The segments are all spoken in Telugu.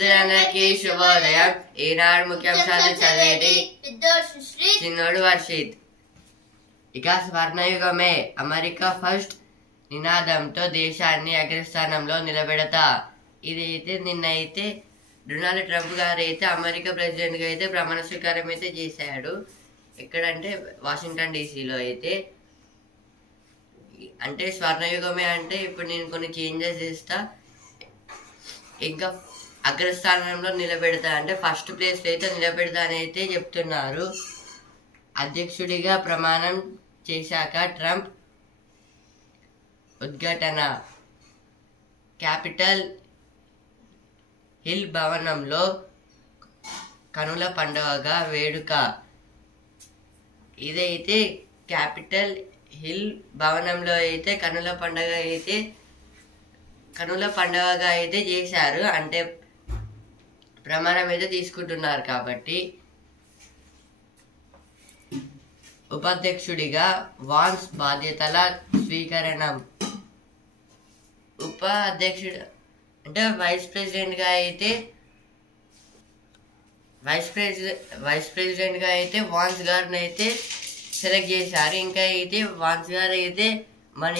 మిత్రులందరికీ శుభోదయం. ఈనాడు ముఖ్యాంశాలు చదివేది చిన్నోడు వర్షిత్. ఇక స్వర్ణయుగమే అమెరికా ఫస్ట్ నినాదంతో దేశాన్ని అగ్రస్థానంలో నిలబెడతా. ఇదైతే నిన్నైతే డొనాల్డ్ ట్రంప్ గారు అయితే అమెరికా ప్రెసిడెంట్ గా అయితే ప్రమాణ స్వీకారం అయితే చేశాడు. ఎక్కడంటే వాషింగ్టన్ డీసీలో అయితే. అంటే స్వర్ణయుగమే అంటే ఇప్పుడు నేను కొన్ని చేంజెస్ చేస్తా, ఇంకా అగ్రస్థానంలో నిలబెడతా, అంటే ఫస్ట్ ప్లేస్ అయితే నిలబెడతా అని అయితే చెప్తున్నారు. అధ్యక్షుడిగా ప్రమాణం చేశాక ట్రంప్ ఉద్ఘాటన క్యాపిటల్ హిల్ భవనంలో కనుల పండుగగా వేడుక. ఇదైతే క్యాపిటల్ హిల్ భవనంలో అయితే కనుల పండుగగా అయితే చేశారు. అంటే ప్రమాణం అయితే తీసుకుంటున్నారు కాబట్టి. ఉపాధ్యక్షుడిగా వాన్స్ బాధ్యతల స్వీకరణం. ఉపాధ్యక్షుడు అంటే వైస్ ప్రెసిడెంట్ గా అయితే వాన్స్ గారిని అయితే సెలెక్ట్ చేశారు. ఇంకా అయితే వాన్స్ గారు అయితే మన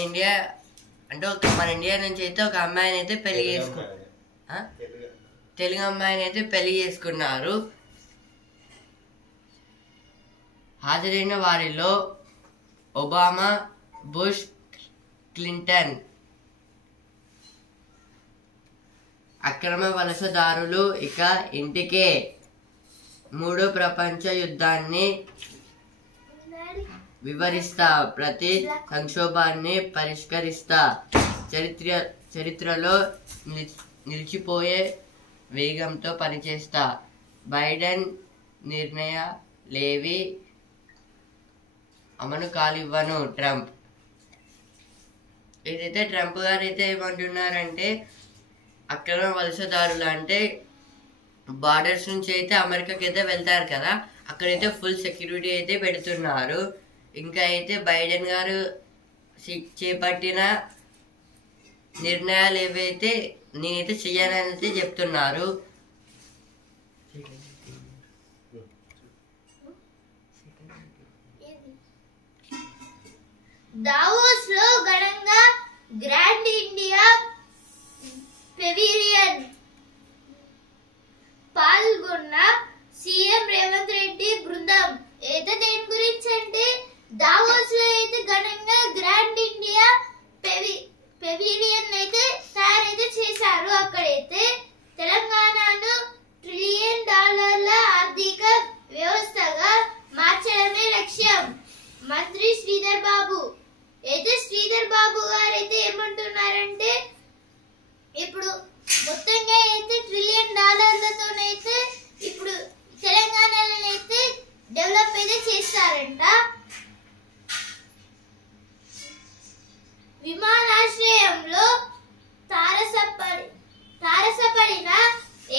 ఇండియా నుంచి అయితే ఒక అమ్మాయిని అయితే తెలుగు అమ్మాయిని అయితే పెళ్లి చేసుకున్నారు. హాజరైన వారిలో ఒబామా, బుష్, క్లింటన్. అక్రమ వలసదారులు ఇక ఇంటికే. మూడో ప్రపంచ యుద్ధాన్ని వివరిస్తా, ప్రతి సంక్షోభాన్ని పరిష్కరిస్తా, చరిత్రలో నిలిచిపోయే వేగంతో పనిచేస్తా, బైడెన్ నిర్ణయాలేవి అమలు కాలివ్వను ట్రంప్. ఇదైతే ట్రంప్ గారు అయితే ఏమంటున్నారంటే అక్రమ వలసదారులు అంటే బార్డర్స్ నుంచి అయితే అమెరికాకి అయితే వెళ్తారు కదా, అక్కడైతే ఫుల్ సెక్యూరిటీ అయితే పెడుతున్నారు. ఇంకా అయితే బైడెన్ గారు చేపట్టిన నిర్ణయాలు ఏవైతే నేనైతే చెయ్యాలని అయితే చెప్తున్నారు. దావోస్ లో ఘనంగా గ్రాండ్ ఇండియా పెవిలియన్ పాల్గొన్న సీఎం రేవంత్ రెడ్డి బృందం. అయితే దేని గురించి అంటే దావోస్ లో అయితే ఘనంగా గ్రాండ్ ఇండియా పెవిలియన్ అయితే తయారైతే చేశారు. అక్కడైతే తెలంగాణను $1 ట్రిలియన్ ఆర్థిక వ్యవస్థగా మార్చడమే లక్ష్యం. మంత్రి శ్రీధర్ బాబు గారు అయితే ఏమంటున్నారంటే ఇప్పుడు మొత్తంగా అయితే $1 ట్రిలియన్ తోనైతే ఇప్పుడు తెలంగాణలో అయితే డెవలప్ అయితే చేస్తారంట. విమానాశ్రయంలో తారసపడిన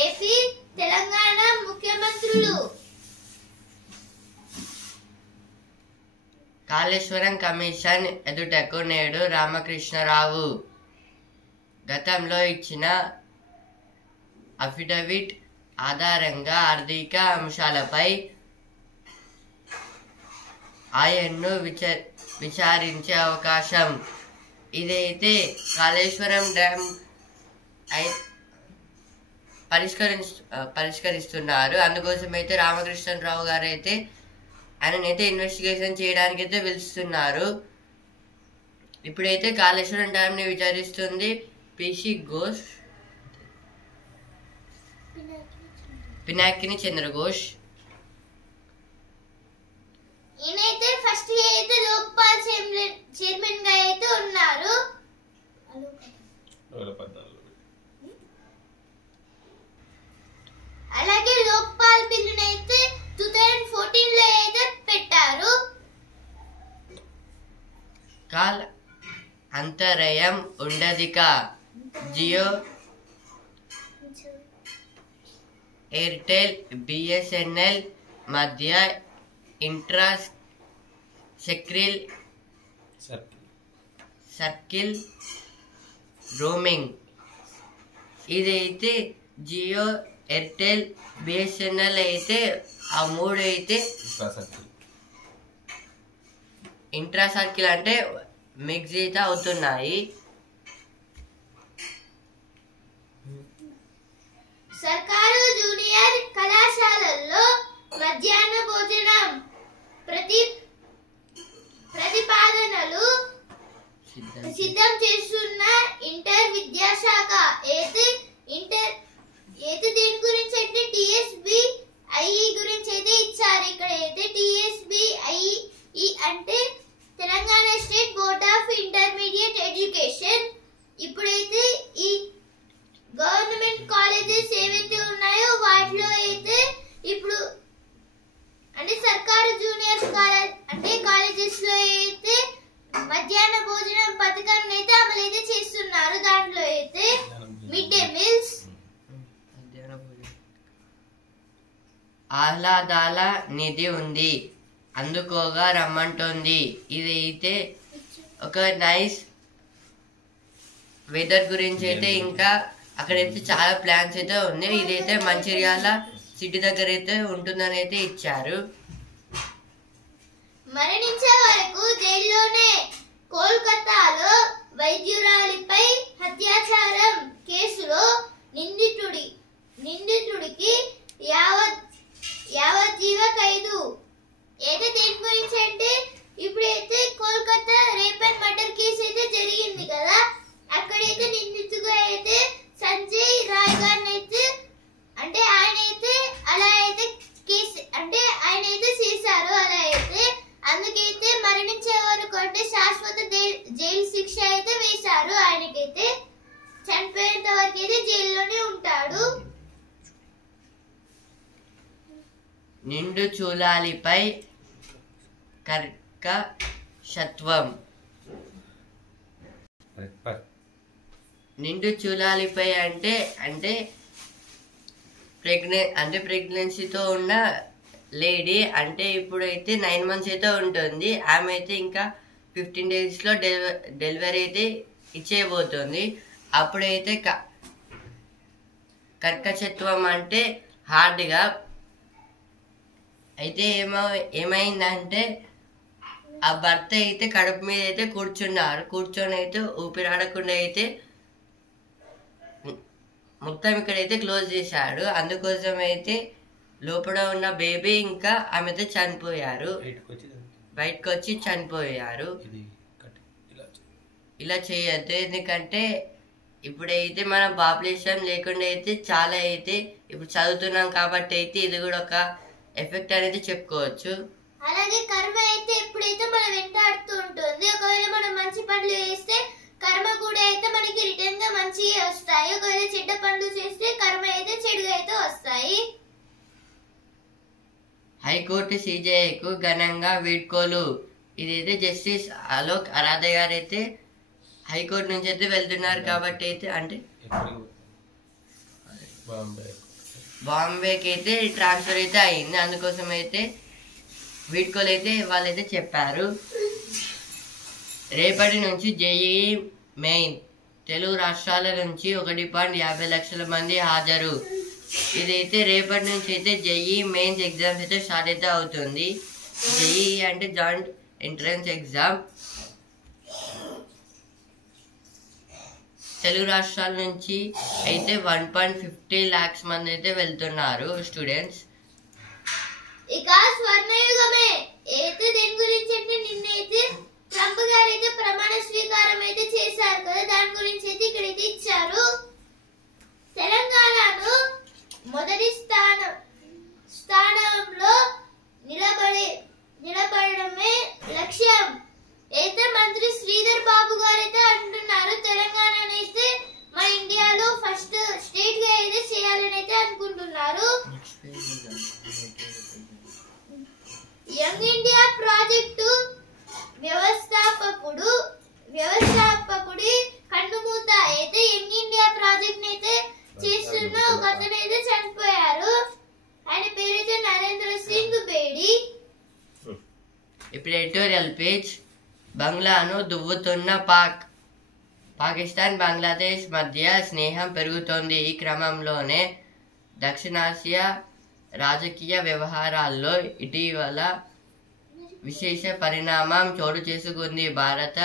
ఏపీ తెలంగాణ ముఖ్యమంత్రులు. కాళేశ్వరం కమిషన్ ఎదుటకు నేడు రామకృష్ణరావు. గతంలో ఇచ్చిన అఫిడవిట్ ఆధారంగా ఆర్థిక అంశాలపై ఆయన్ను విచారించే అవకాశం. ఇదైతే కాళేశ్వరం డ్యామ్ పరిష్కరిస్తున్నారు. అందుకోసం అయితే రామకృష్ణరావు గారు అయితే ఆయననైతే ఇన్వెస్టిగేషన్ చేయడానికి అయితే పిలుస్తున్నారు. ఇప్పుడైతే కాళేశ్వరం డ్యామ్ ని విచారిస్తుంది పిసి ఘోష్, పినాకిని చంద్రఘోష్. ఈయనైతే ఫస్ట్ అయితే లోక్పాల్ చైర్మన్ గా అయితే ఉన్నారు. అలాగే లోక్పాల్ బిల్లును అయితే 2014 లో అయితే పెట్టారు. కాల్ అంతరయం ఉండదిక. జియో, ఎయిర్టెల్, బిఎస్ఎన్ఎల్ మధ్య ఇంట్రా సర్కిల్ రోమింగ్. ఇదైతే జియో, ఎయిర్టెల్, బిఎస్ఎన్ఎల్ అయితే ఆ 3 అయితే ఇంట్రా సర్కిల్ అంటే మిక్స్ అయితే అవుతున్నాయి. సర్కారు జూనియర్ కళాశాలల్లో మధ్యాహ్న భోజనం ప్రతిపాదనలు సిద్ధం చేస్తున్న ఇంటర్ విద్యాశాఖ దీని గురించి అయితే టిఎస్బి ఐఈ గురించి అయితే ఇచ్చారు. ఇక్కడ అయితే టిఎస్బి ఐఈ అంటే Telangana state board of intermediate education. ఇప్పుడైతే ఈ గవర్నమెంట్ కాలేజెస్ ఏవైతే ఉన్నాయో వాటిలో అయితే ఇప్పుడు అంటే సర్కారు జూనియర్ కాలేజెస్ లో అయితే మధ్యాహ్న భోజనం పథకాన్ని అయితే అమలు అయితే చేస్తున్నారు. దాంట్లో అయితే మిడ్ డే మీల్స్, ఆహ్లాదాల నిధి ఉంది, అందుకోగా రమ్మంటోంది. ఇది అయితే ఒక నైస్ వెదర్ గురించి అయితే ఇంకా అక్కడైతే చాలా ప్లాన్స్ అయితే ఉన్నాయి. ఇదైతే మంచిర్యాల సిటీ దగ్గర అయితే ఉంటుందని అయితే ఇచ్చారు. మరణించే వరకు జైల్లోనే కోల్కతాలో వైద్యురాలిపై అత్యాచారం కేసులో నిందితుడికి యావజ్జీవ ఖైదు. అయితే దీని గురించి అంటే ఇప్పుడైతే Kolkata rape and murder case అయితే జరిగింది కదా, అక్కడైతే నిందితుగా అయితే సంజయ్ రాయ్ గారిని అయితే అంటే ఆయన అయితే అలా అయితే కేసు అంటే ఆయన అయితే చేశారు. అలా అయితే అందుకైతే మరణించే వరకు అంటే శాశ్వత జైలు శిక్ష అయితే వేశారు. ఆయనకైతే చనిపోయేంత వరకు అయితే జైల్లోనే ఉంటాడు. నిండు చూలాలిపై కర్కశత్వం. నిండు చూలాలిపై అంటే ప్రెగ్నెన్సీతో ఉన్న లేడీ అంటే ఇప్పుడైతే 9 months అయితే ఉంటుంది. ఆమె అయితే ఇంకా 15 days లో డెలివరీ అయితే ఇచ్చేయబోతుంది. అప్పుడైతే కర్కశత్వం అంటే హార్డ్గా అయితే ఏమైందంటే ఆ భర్త అయితే కడుపు మీద అయితే కూర్చొని అయితే ఊపిరాడకుండా అయితే మొత్తం ఇక్కడైతే క్లోజ్ చేశాడు. అందుకోసం అయితే లోపల ఉన్న బేబీ ఇంకా ఆమె అయితే చనిపోయారు, బయటకు వచ్చి చనిపోయారు. ఇలా చేయొద్దు, ఎందుకంటే ఇప్పుడైతే మన పాపులేషన్ లేకుండా అయితే చాలా అయితే ఇప్పుడు చదువుతున్నాం కాబట్టి అయితే ఇది కూడా ఒక ఎఫెక్ట్ అనేది చెప్పుకోవచ్చు. అలాగే కర్మ అయితే ఎప్పుడైతే మనం వెంటాడుతూ ఉంటుంది. ఒకవేళ మనం మంచి పనులు చేస్తే కర్మ కూడా అయితే మనకి రిటర్న్ గా మంచిగా వస్తాయి. ఒకవేళ చెడ్డ పనులు చేస్తే కర్మ అయితే చెడుగా అయితే వస్తాయి. హైకోర్టు సిజేఐకు ఘనంగా వీడ్కోలు. ఇదైతే జస్టిస్ అలోక్ అరాధే గారు అయితే హైకోర్టు నుంచి అయితే వెళ్తున్నారు కాబట్టి అయితే అంటే బాంబేకి అయితే ట్రాన్స్ఫర్ అయితే అయింది. అందుకోసం అయితే వీడ్కోలు అయితే వాళ్ళైతే చెప్పారు. రేపటి నుంచి జేఈఈ మెయిన్ తెలుగు రాష్ట్రాల నుంచి 1.50 లక్షల మంది హాజరు. ఇదైతే రేపటి నుంచి అయితే జేఈఈ మెయిన్స్ ఎగ్జామ్స్ అయితే స్టార్ట్ అయితే అవుతుంది. జేఈఈ అంటే జాయింట్ ఎంట్రన్స్ ఎగ్జామ్. తెలుగు రాష్ట్రాల నుంచి అయితే 1.50 lakhs మంది అయితే వెళ్తున్నారు స్టూడెంట్స్. ఇక స్వర్ణయుగమే అయితే దీని గురించి అంటే నిన్నైతే ట్రంప్ గారు అయితే ప్రమాణ స్వీకారం అయితే చేశారు కదా, దాని గురించి అయితే ఇక్కడైతే ఇచ్చారు. తెలంగాణను మొదటి స్థానంలో నిలబడమే లక్ష్యం అయితే మంత్రి శ్రీధర్ బాబు గారు అయితే అంటున్నారు. తెలంగాణను అయితే మన ఇండియాలో ఫస్ట్ స్టేట్ గా అయితే చేయాలని అయితే అనుకుంటున్నారు. యంగ్ ఇండియా ప్రాజెక్టు వ్యవస్థాపకుడి కన్నుమూత అయితే యంగ్ ఇండియా ప్రాజెక్ట్ అయితే చేస్తున్న ఒక అతను అయితే చనిపోయారు. ఆయన పేరైతే నరేంద్ర సింగ్ బేడి. ఇప్పుడు ఎడిటోరియల్ పేజ్. బంగ్లాను దువ్వుతున్న పాక్. పాకిస్తాన్ బంగ్లాదేశ్ మధ్య స్నేహం పెరుగుతోంది. ఈ క్రమంలోనే దక్షిణాసియా రాజకీయ వ్యవహారాల్లో ఇటీవల విశేష పరిణామం చోటు చేసుకుంది. భారత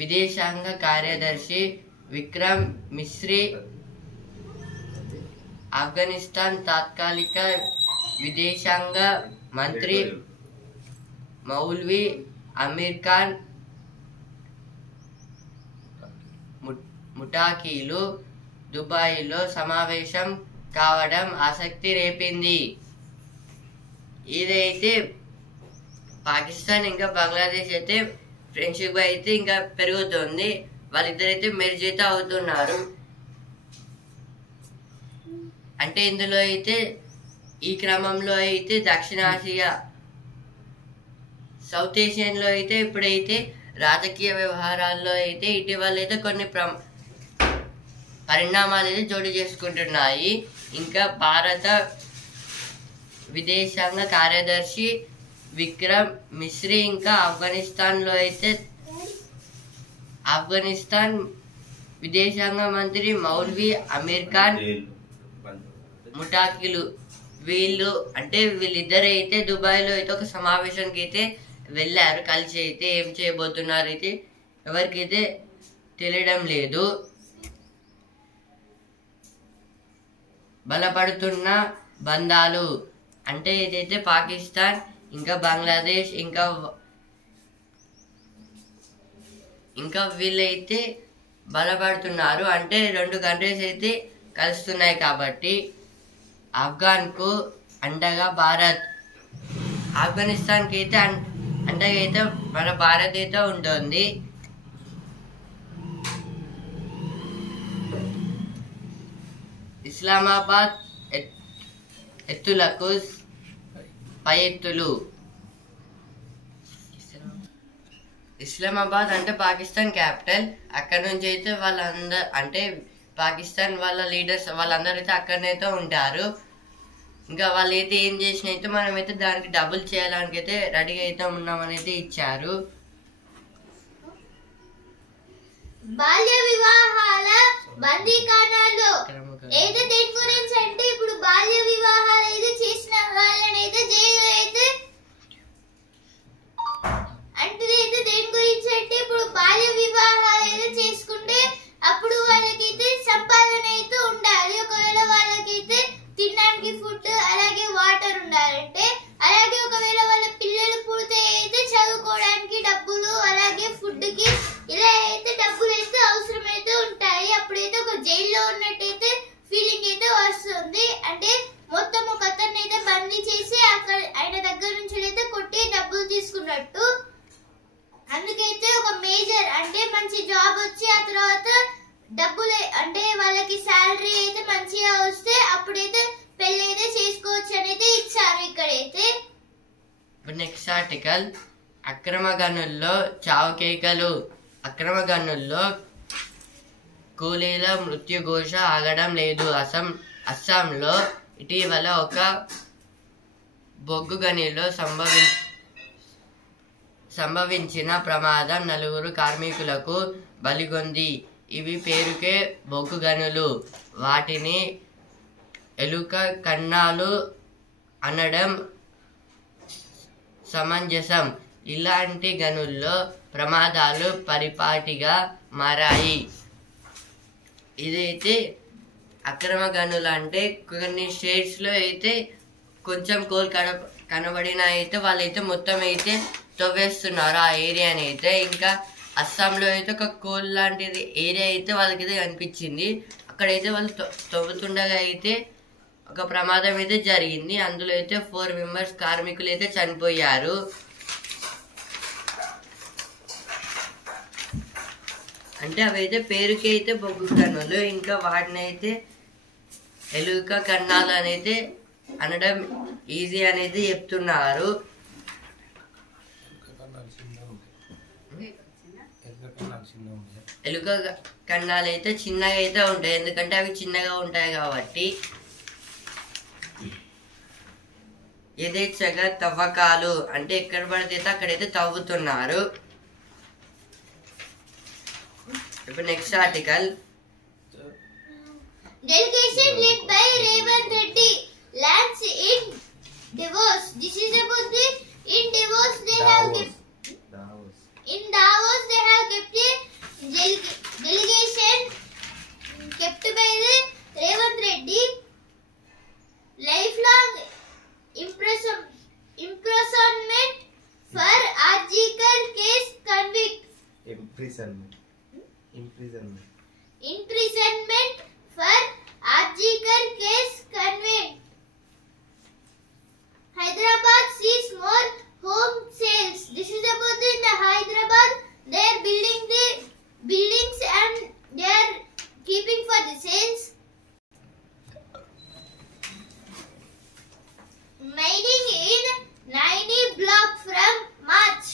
విదేశాంగ కార్యదర్శి విక్రమ్ మిస్రీ, ఆఫ్ఘనిస్తాన్ తాత్కాలిక విదేశాంగ మంత్రి మౌల్వీ అమీర్ ఖాన్ ముటాకీలు దుబాయ్లో సమావేశం కావడం ఆసక్తి రేపింది. ఇదైతే పాకిస్తాన్ ఇంకా బంగ్లాదేశ్ అయితే ఫ్రెండ్షిప్ అయితే ఇంకా పెరుగుతుంది. వాళ్ళిద్దరైతే మెర్జ్ అయితే అవుతున్నారు. అంటే ఇందులో అయితే ఈ క్రమంలో అయితే దక్షిణాసియా సౌత్ ఏషియన్లో అయితే ఇప్పుడైతే రాజకీయ వ్యవహారాల్లో అయితే ఇటీవల అయితే కొన్ని పరిణామాలు అయితే చోటు చేసుకుంటున్నాయి. ఇంకా భారత విదేశాంగ కార్యదర్శి విక్రమ్ మిస్రీ ఇంకా ఆఫ్ఘనిస్తాన్ విదేశాంగ మంత్రి మౌల్వీ అమీర్ ఖాన్ ముటాకీలు వీళ్ళిద్దరు అయితే దుబాయ్లో అయితే ఒక సమావేశానికి అయితే వెళ్ళారు. కలిసి అయితే ఏం చేయబోతున్నారు అయితే ఎవరికైతే తెలియడం లేదు. బలపడుతున్న బంధాలు అంటే ఇదైతే పాకిస్తాన్ ఇంకా బంగ్లాదేశ్ ఇంకా వీళ్ళైతే బలపడుతున్నారు. అంటే రెండు కంట్రీస్ అయితే కలుస్తున్నాయి కాబట్టి ఆఫ్ఘన్కు అండగా భారత్, ఆఫ్ఘనిస్తాన్కి అయితే అండగా అయితే మన భారత్ అయితే ఉంటుంది. ఇస్లామాబాద్ ఎత్తులకు పై ఎత్తులు. ఇస్లామాబాద్ అంటే పాకిస్తాన్ క్యాపిటల్. అక్కడ నుంచి అయితే వాళ్ళందరూ అంటే పాకిస్తాన్ వాళ్ళ లీడర్స్ వాళ్ళందరూ అయితే అక్కడనైతే ఉంటారు. ఇంకా వాళ్ళు అయితే ఏం చేసినా అయితే మనమైతే దానికి డబుల్ చేయడానికి అయితే రెడీగా అయితే ఉన్నామని అయితే ఇచ్చారు. బాల్య వివాహాల బందీఖానాలో అయితే దేని గురించి అంటే ఇప్పుడు బాల్య వివాహాలు అయితే చేసిన వాళ్ళని అయితే జైలు అయితే దేని గురించి అంటే ఇప్పుడు బాల్య వివాహాలు అయితే చేసుకుంటే అప్పుడు వాళ్ళకైతే సంపాదన అయితే ఉండాలి. ఒకవేళ వాళ్ళకైతే తినడానికి ఫుడ్ అలాగే వాటర్ ఉండాలంటే, అలాగే ఒకవేళ వాళ్ళ పిల్లలు పుడితే అయితే చదువుకోవడానికి డబ్బులు అలాగే ఫుడ్ కి ఇలా అయితే డబ్బులు అయితే అవసరమైతే ఉంటాయి. అప్పుడైతే ఒక జైల్లో ఉన్నట్టయితే ఫీలింగ్ అయితే వస్తుంది. అంటే మొత్తం ఒక అతన్ని అయితే బందీ చేసి అక్కడ ఆయన దగ్గర నుంచి అయితే కొట్టి డబ్బులు తీసుకున్నట్టు. అందుకైతే ఒక మేజర్ అంటే మంచి జాబ్ వచ్చి ఆ తర్వాత డబ్బులు అంటే వాళ్ళకి శాలరీ అయితే మంచిగా వస్తే అప్పుడైతే పెళ్లి అయితే చేసుకోవచ్చు అనేది ఇచ్చారు ఇక్కడైతే. నెక్స్ట్ ఆర్టికల్, అక్రమ గనుల్లో చావు కేకలు. అక్రమ గనుల్లో కూలీల మృత్యుఘోష ఆగడం లేదు. అస్సాంలో ఇటీవల ఒక బొగ్గు గనిలో సంభవించిన ప్రమాదం 4 కార్మికులకు బలిగొంది. ఇవి పేరుకే బొగ్గు గనులు. వాటిని ఎలుక కన్నాలు అనడం సమంజసం. ఇలాంటి గనుల్లో ప్రమాదాలు పరిపాటిగా మారాయి. ఇదైతే అక్రమ గనులు అంటే కొన్ని స్టేట్స్లో అయితే కొంచెం కోల్ కనబడిన అయితే వాళ్ళైతే మొత్తం అయితే తవ్వేస్తున్నారు ఆ ఏరియాని అయితే. ఇంకా అస్సాంలో అయితే ఒక కోల్ లాంటిది ఏరియా అయితే వాళ్ళకైతే కనిపించింది. అక్కడైతే వాళ్ళు తవ్వుతుండగా అయితే ఒక ప్రమాదం అయితే జరిగింది. అందులో అయితే 4 మెంబర్స్ కార్మికులు అయితే చనిపోయారు. అంటే అవైతే పేరుకి అయితే బొగ్గు గనులు. ఇంకా వాటిని అయితే ఎలుక కన్నాలు అనేది అనడం ఈజీ అనేది చెప్తున్నారు. ఎలుక కన్నాలు అయితే చిన్నగా అయితే ఉంటాయి, ఎందుకంటే అవి చిన్నగా ఉంటాయి కాబట్టి. యథేచ్ఛగా తవ్వకాలు అంటే ఎక్కడ పడితే అక్కడైతే తవ్వుతున్నారు. ఇప్పుడు next article. Delegation led by Revanth Reddy lands in Davos. This is about the in Davos they have kept in Davos they have kept a delegation kept by the Revanth Reddy. Lifelong imprisonment for Arjikar case convict. Imprisonment for Arjikar case convict. Hyderabad sees more home sales. This is about in the Hyderabad. They are building the buildings and they are keeping for the sales. Mining in Naini block from March.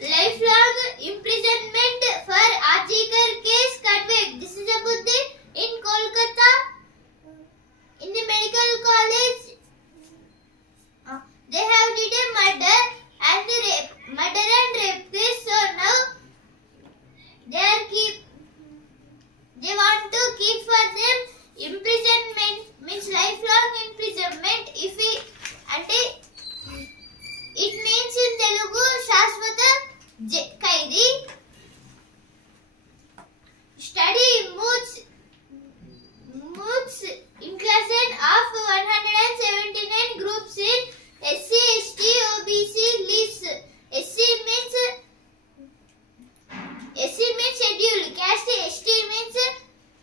Lifelong imprisonment for Arjikar case convict. This is about the in Kolkata in the medical college. They have did a murder and the murder and rape case. So now they want to keep for them imprisonment means lifelong imprisonment. If we అంటే it means in Telugu శాశ్వత ఖైదీ. Study moods inclusion of 179 groups in SC, ST, OBC lists. SC means scheduled caste, ST means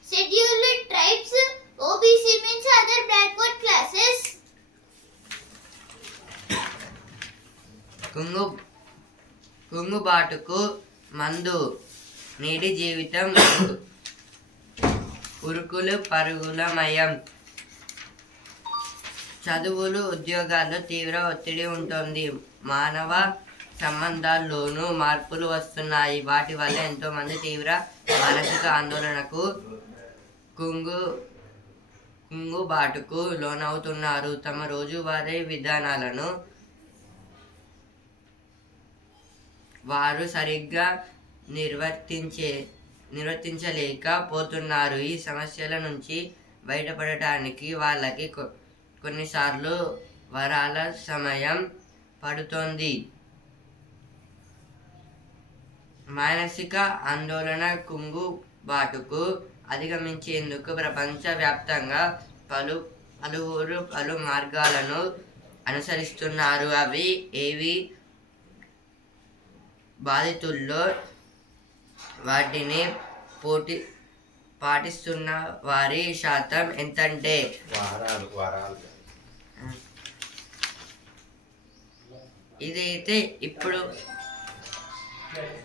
scheduled tribes, OBC means other backward classes. కుంగుబాటుకు మందు, నేటి జీవితం ఉరుకులు పరుగులమయం. చదువులు ఉద్యోగాల్లో తీవ్ర ఒత్తిడి ఉంటుంది. మానవ సంబంధాల్లోనూ మార్పులు వస్తున్నాయి. వాటి వల్ల ఎంతో మంది తీవ్ర మానసిక ఆందోళనకు కుంగుబాటుకు లోనవుతున్నారు. తమ రోజువారీ విధానాలను వారు సరిగ్గా నిర్వర్తించలేకపోతున్నారు. ఈ సమస్యల నుంచి బయటపడటానికి వాళ్ళకి కొన్నిసార్లు వారాల సమయం పడుతోంది. మానసిక ఆందోళన కుంగుబాటుకు అధిగమించేందుకు ప్రపంచవ్యాప్తంగా పలువురు పలు మార్గాలను అనుసరిస్తున్నారు. అవి ఏవి? బాధితుల్లో వాటిని పాటిస్తున్న వారి శాతం ఎంతంటే ఇదైతే ఇప్పుడు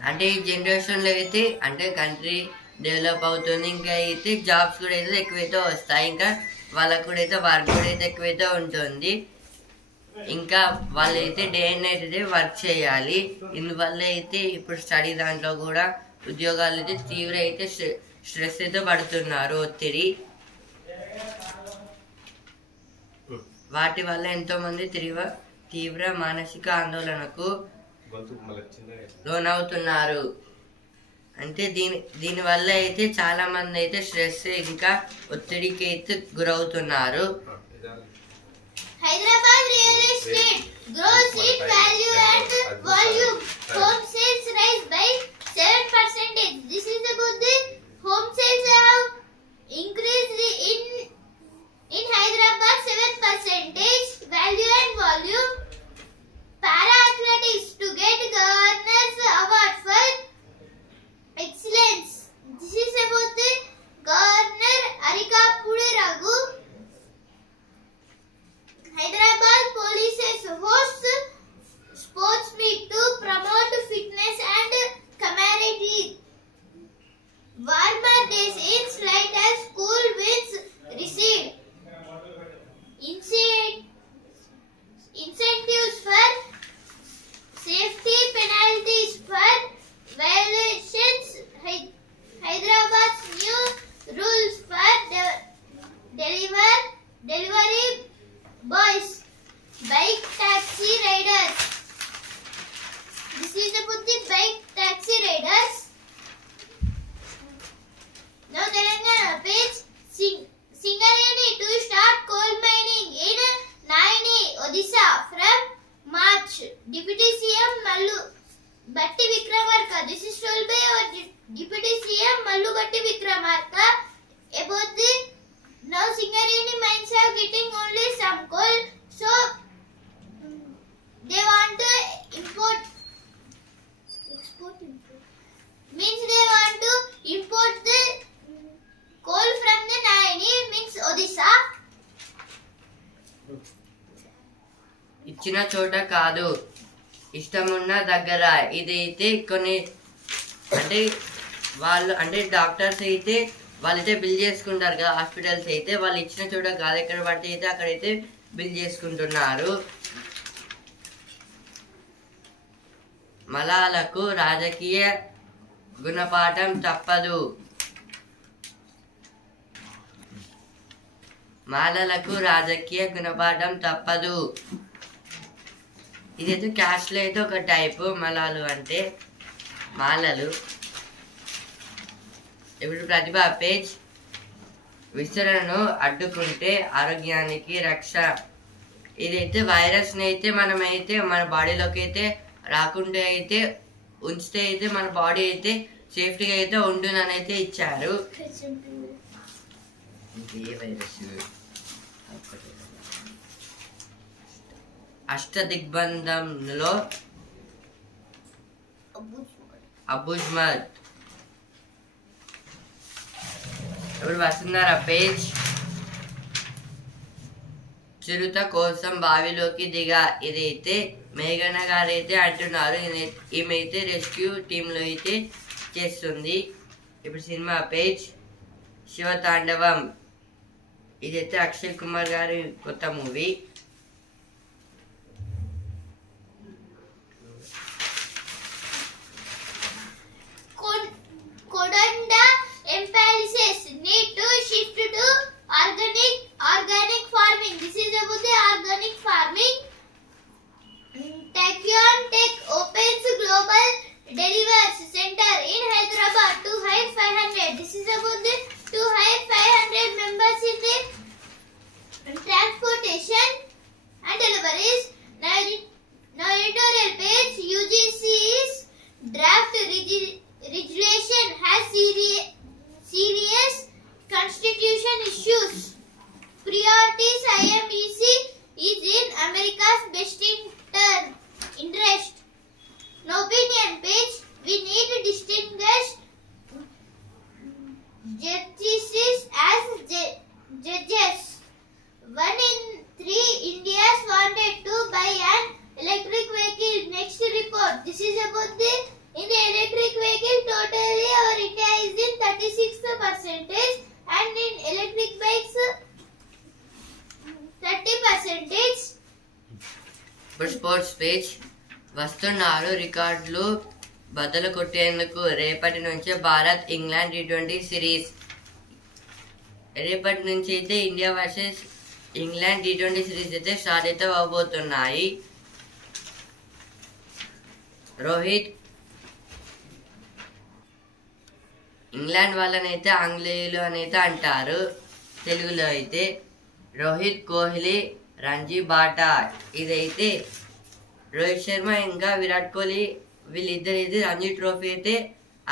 అంటే ఈ జనరేషన్లో అయితే అంటే కంట్రీ డెవలప్ అవుతుంది. ఇంకా అయితే జాబ్స్ కూడా అయితే ఎక్కువైతే వస్తాయి. ఇంకా వాళ్ళకు కూడా అయితే వర్క్ కూడా అయితే ఎక్కువైతే ఉంటుంది. ఇంకా వాళ్ళైతే డే అండ్ నైట్ అయితే వర్క్ చేయాలి. ఇందువల్ల అయితే ఇప్పుడు స్టడీ దాంట్లో కూడా ఉద్యోగాలు అయితే తీవ్ర అయితే స్ట్రెస్ అయితే పడుతున్నారు, ఒత్తిడి. వాటి వల్ల ఎంతో మంది తీవ్ర మానసిక ఆందోళనకు లోనవుతున్నారు. అంటే దీనివల్ల అయితే చాలా మంది అయితే స్ట్రెస్ ఇంకా ఒత్తిడికి అయితే గురవుతున్నారు. Hyderabad real estate grows in value and volume. Home sales rise by 7%. This is about the home sales have increased in Hyderabad 7%. Value and volume. Para athletics to get Governor's Award for Excellence. This is about the Governor Arikapudu Raghu. Hyderabad police hosts sports meet to promote fitness and camaraderie. Warmer days in Vikramarka about the now Singareni mines are getting only some coal, so they want to export means they want to import the coal from the Naini means Odisha. ఇచ్చిన చోట కాదు, ఇష్టమున్న దగ్గర. ఇదైతే కొన్ని అంటే వాళ్ళు అంటే డాక్టర్స్ అయితే వాళ్ళైతే బిల్ చేసుకుంటారు కదా, హాస్పిటల్స్ అయితే వాళ్ళు ఇచ్చిన చోట కాదు, ఎక్కడ పడితే అయితే అక్కడైతే బిల్ చేసుకుంటున్నారు. మలాలకు రాజకీయ గుణపాఠం తప్పదు. మాలలకు రాజకీయ గుణపాఠం తప్పదు. ఇదైతే క్యాస్ట్లో అయితే ఒక టైపు మలాలు అంటే మాలలు. ఇప్పుడు ప్రతిభ పేజ్. విస్తరణను అడ్డుకుంటే ఆరోగ్యానికి రక్ష. ఇదైతే వైరస్ని అయితే మనమైతే మన బాడీలోకి అయితే రాకుండా అయితే ఉంచితే అయితే మన బాడీ అయితే సేఫ్టీగా అయితే ఉంటుందని అయితే ఇచ్చారు. వైరస్ అష్టదిగ్బంధంలో అబుజ్మద్. ఇప్పుడు వస్తున్నారా పేజ్. చిరుత కోసం బావిలోకి దిగా. ఇదైతే మేఘన గారు అయితే అంటున్నారు. ఈమె అయితే రెస్క్యూ టీంలో అయితే చేస్తుంది. ఇప్పుడు సినిమా పేజ్. శివతాండవం. ఇదైతే అక్షయ్ కుమార్ గారి కొత్త movie. Kodanda emphasis need to shift to organic farming. This is about the organic farming. Tachyon Tech opens global delivers center in Hyderabad to hire 500. This is about the to hire 500 members in the transportation and deliveries. Now editorial page. UGC's draft regulation has serious constitution issues. Priorities IMEC is in America's best interest. No opinion page. We need to distinguish justices as judges. 1 in 3 Indians wanted to buy an electric vehicle. Next report. This is about the in the electric vehicle totally our India is in 36% and in electric bikes 30%. ఇప్పుడు స్పోర్ట్స్ పేజ్. వస్తున్నారు రికార్డులు బద్దలు కొట్టేందుకు. రేపటి నుంచే భారత్ ఇంగ్లాండ్ T20 సిరీస్. రేపటి నుంచి అయితే India versus England T20 series అయితే స్టార్ట్ అయితే అవబోతున్నాయి. రోహిత్ ఇంగ్లాండ్ వాళ్ళని అయితే ఆంగ్లేయులు అని అయితే అంటారు తెలుగులో అయితే. రోహిత్ కోహ్లీ రంజీ బాటా. ఇదైతే రోహిత్ శర్మ ఇంకా విరాట్ కోహ్లీ వీళ్ళిద్దరు అయితే రంజీ ట్రోఫీ అయితే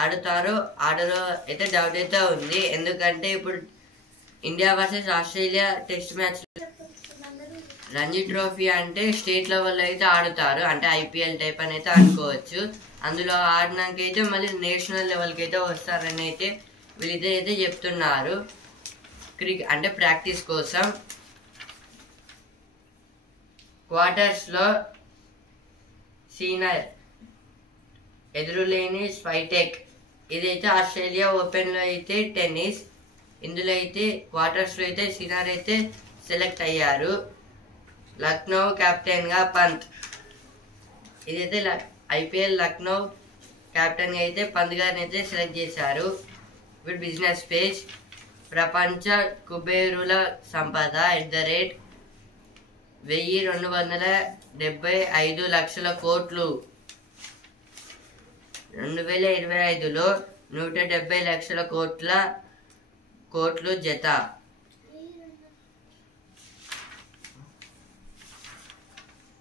ఆడతారో ఆడరో అయితే డౌట్ అయితే ఉంది. ఎందుకంటే ఇప్పుడు India versus Australia test match. Ranji trophy అంటే స్టేట్ లెవెల్లో అయితే ఆడుతారు, అంటే ఐపీఎల్ టైప్ అని అయితే అనుకోవచ్చు. అందులో ఆడినాకైతే మళ్ళీ నేషనల్ లెవెల్కి అయితే వస్తారని అయితే వీళ్ళిద్దరు అయితే చెప్తున్నారు. అంటే ప్రాక్టీస్ కోసం. క్వార్టర్స్లో సీనర్ ఎదురులేని స్వైటెక్. ఇదైతే ఆస్ట్రేలియా ఓపెన్లో అయితే టెన్నిస్. ఇందులో అయితే క్వార్టర్స్లో అయితే సీనర్ అయితే సెలెక్ట్ అయ్యారు. లక్నో కెప్టెన్గా పంత్. ఇదైతే ఐపీఎల్ లక్నో కెప్టెన్గా అయితే పంత్ గారిని అయితే సెలెక్ట్ చేశారు. ఇప్పుడు బిజినెస్ పేజ్. ప్రపంచ కుబేరుల సంపద $1,275 లక్షల కోట్లు. 2025లో 170 లక్షల కోట్లు జత.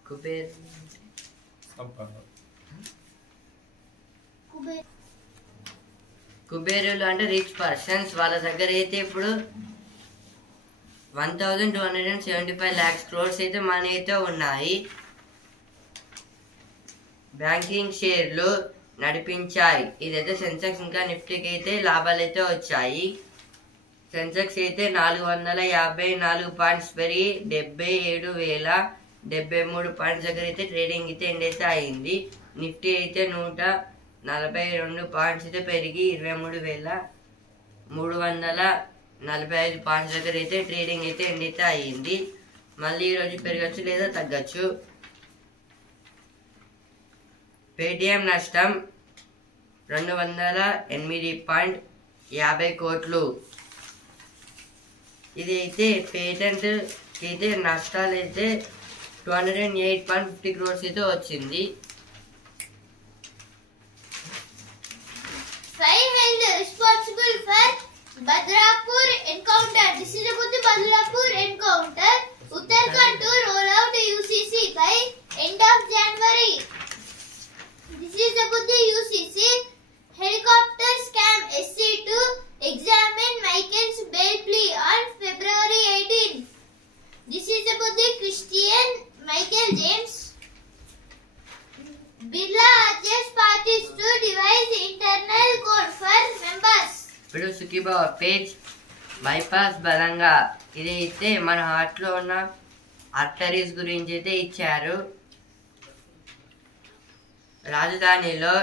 కుబేర్ కుబేరులు అంటే రిచ్ పర్సన్స్, వాళ్ళ దగ్గర అయితే ఇప్పుడు 1275 lakhs crores అయితే మనీ అయితే ఉన్నాయి. బ్యాంకింగ్ షేర్లు నడిపించాయి. ఇదైతే సెన్సెక్స్ ఇంకా నిఫ్టీకి అయితే లాభాలు అయితే వచ్చాయి. సెన్సెక్స్ అయితే 454 పాయింట్స్ పెరిగి 77,073 పాయింట్స్ దగ్గర అయితే ట్రేడింగ్ అయితే ఎండ్ అయితే అయింది. నిఫ్టీ అయితే 142 పాయింట్స్ అయితే పెరిగి 23,345 పాయింట్స్ దగ్గర అయితే ట్రేడింగ్ అయితే ఎండ్ అయితే అయ్యింది. మళ్ళీ ఈరోజు పెరగచ్చు లేదా తగ్గచ్చు. పేటిఎం నష్టం 208.50 కోట్లు. ఇది అయితే పేటెంట్ అయితే నష్టాలు అయితే 208.50 crores అయితే వచ్చింది. Five held responsible for Badrapur encounter. This is about the Badrapur encounter. Uttarakhand to roll out UCC by end of January. This is about the UCC. Helicopter scam SC to examine Michael's bail plea on February 18. This is about the Christian Michael James. Birla urges parties to devise internal code for members. ఇప్పుడు సుఖీబాబా పేజ్ బైపాస్ బలంగా ఇది అయితే మన హార్ట్ లో ఉన్న ఆర్టరీస్ గురించి అయితే ఇచ్చారు. రాజధానిలో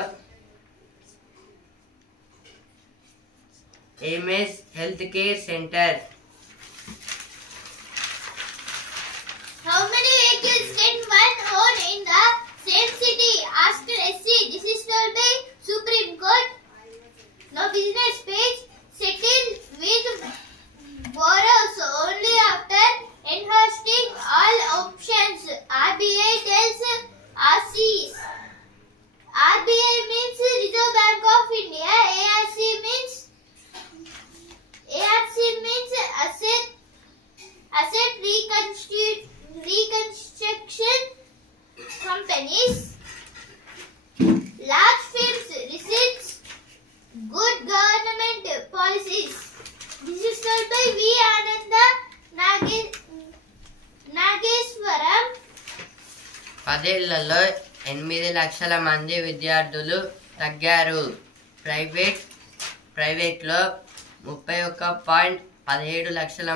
MS health care centre. How many vehicles can one own in the same city? Asked SC. This is told by Supreme Court. Now business page. Settle with borrows only after exhausting all options. RBI tells RCs. RBI means Reserve Bank of India. ARC means asset reconstruction companies. Large firms receipts good government policies. This is told by V. Ananda Nageswaram. 10 ఏళ్లలో 8 లక్షల మంది విద్యార్థులు తగ్గారు. ప్రైవేట్లో 31.17 లక్షల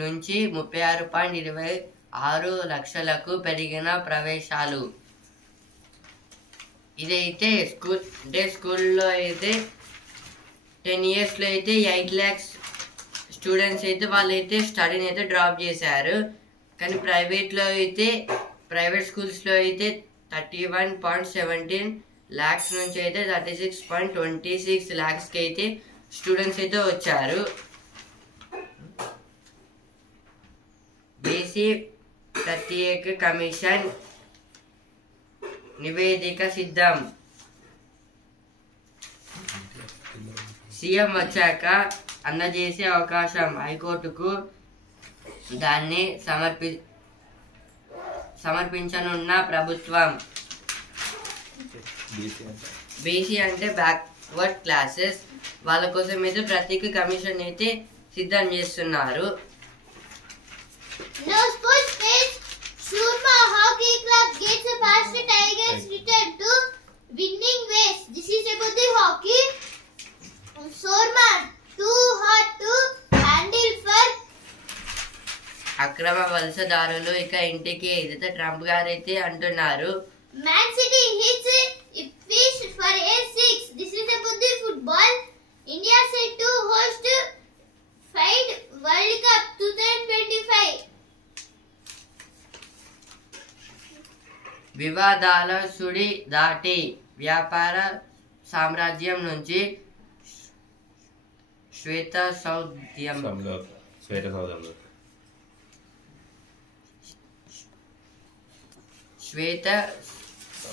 నుంచి 36.26 లక్షలకు పెరిగిన ప్రవేశాలు. ఇదైతే స్కూల్లో అయితే 10 years లో అయితే 8 lakhs స్టూడెంట్స్ అయితే వాళ్ళైతే స్టడీని అయితే డ్రాప్ చేశారు. కానీ ప్రైవేట్ స్కూల్స్లో అయితే 31.17 lakhs నుంచి అయితే 36.26 lakhsకి అయితే స్టూడెంట్స్ అయితే వచ్చారు. బీసీ ప్రత్యేక కమిషన్ నివేదిక సిద్ధం. సీఎం వచ్చాక అందజేసే అవకాశం. హైకోర్టుకు దాన్ని సమర్పించనున్న ప్రభుత్వం. బీసీ అంటే బ్యాక్వర్డ్ క్లాసెస్, వాళ్ళ కోసం అయితే ప్రత్యేక కమిషన్ అయితే సిద్ధం చేస్తున్నారు. Now sports page. Surma Hockey Club gets past Tigers return to winning ways. This is about the hockey. Surma too hot to handle for అక్రమ వలసదారులు ఇక ఇంటికి ఇదైతే ట్రంప్ గారు అయితే అంటున్నారు. Man City hits Ipswich for A6. This is about the football. India set to host FIDE World Cup 2025. వివాదాల సుడి దాటి వ్యాపార సామ్రాజ్యం నుంచి శ్వేత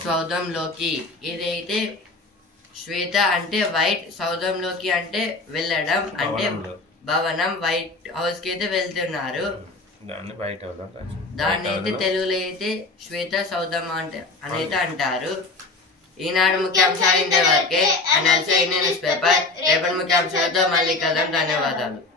సౌధంలోకి. ఇదైతే శ్వేత అంటే వైట్, సౌధంలోకి అంటే వెళ్ళడం అంటే భవనం. వైట్ హౌస్ కి అయితే వెళ్తున్నారు. దాన్ని అయితే తెలుగులో అయితే శ్వేత సౌధం అంటే అనైతే అంటారు. ఈనాడు ముఖ్యాంశాలు ఇంతవరకే. And also in news paper రేపటి ముఖ్యాంశాలతో మళ్ళీ కలుద్దాం. ధన్యవాదాలు.